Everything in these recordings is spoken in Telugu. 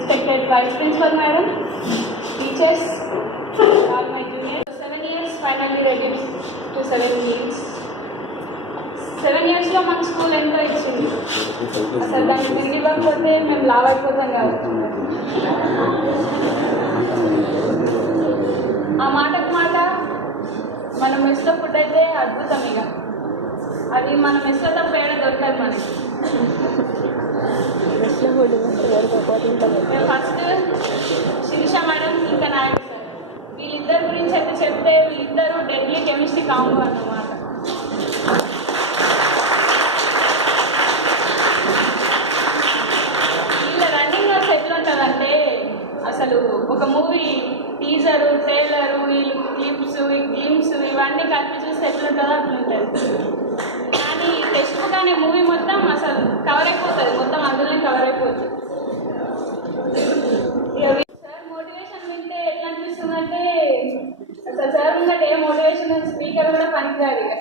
respected Vice Principal Madam, teachers, all my juniors. 7 years finally reduced to 7 years. 7 years లో మన స్కూల్ ఎంతో ఇచ్చింది. అసలు దాన్ని తిరిగి ఇవ్వకపోతే మేము లావ్ అయిపోతాం కాబట్టి ఆ మాటకు మాట మన మెస్లో ఫుడ్ అయితే అద్భుతం. ఇక అది మన మెస్లో తప్ప ఏడ దొరకదు మనకి. ఫస్ట్ శిరీష మేడం ఇంకా నాయక్ సార్, వీళ్ళిద్దరి గురించి అయితే చెప్తే వీళ్ళిద్దరూ డెడ్లీ కెమిస్ట్రీ కాంబో అన్నమాట. వీళ్ళ రన్నింగ్ వర్స్ ఎట్లా ఉంటుందంటే అసలు ఒక మూవీ టీజరు, ట్రైలరు, వీళ్ళు క్లిప్స్, గ్లిమ్స్ ఇవన్నీ కలిపి చూస్తే ఎట్లుంటుందో అట్లుంటుంది. కానీ టెక్స్ట్ బుక్ అనే మూవీ మొత్తం అసలు కవర్ అయిపోతుంది, మొత్తం అందులోనే కవర్ అయిపోతుంది. సార్ మోటివేషన్ వింటే ఎట్లా అనిపిస్తుందంటే అసలు సార్ ఉన్నట్టు ఏ మోటివేషన్ స్పీకర్ కూడా పనికిరాదు. ఇక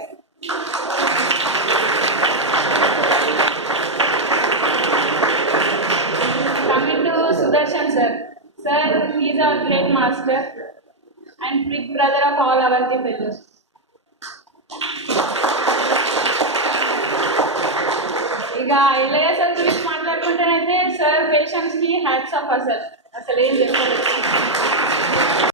coming to Sudarshan sir, sir is our great master and big brother of all Avanthi fellows. ఇక ఎల్లయ్య సార్ గురించి మాట్లాడుకుంటేనైతే సార్ పేషెంట్స్కి హ్యాట్స్ ఆఫ్. అసలు ఏం చెప్పారు.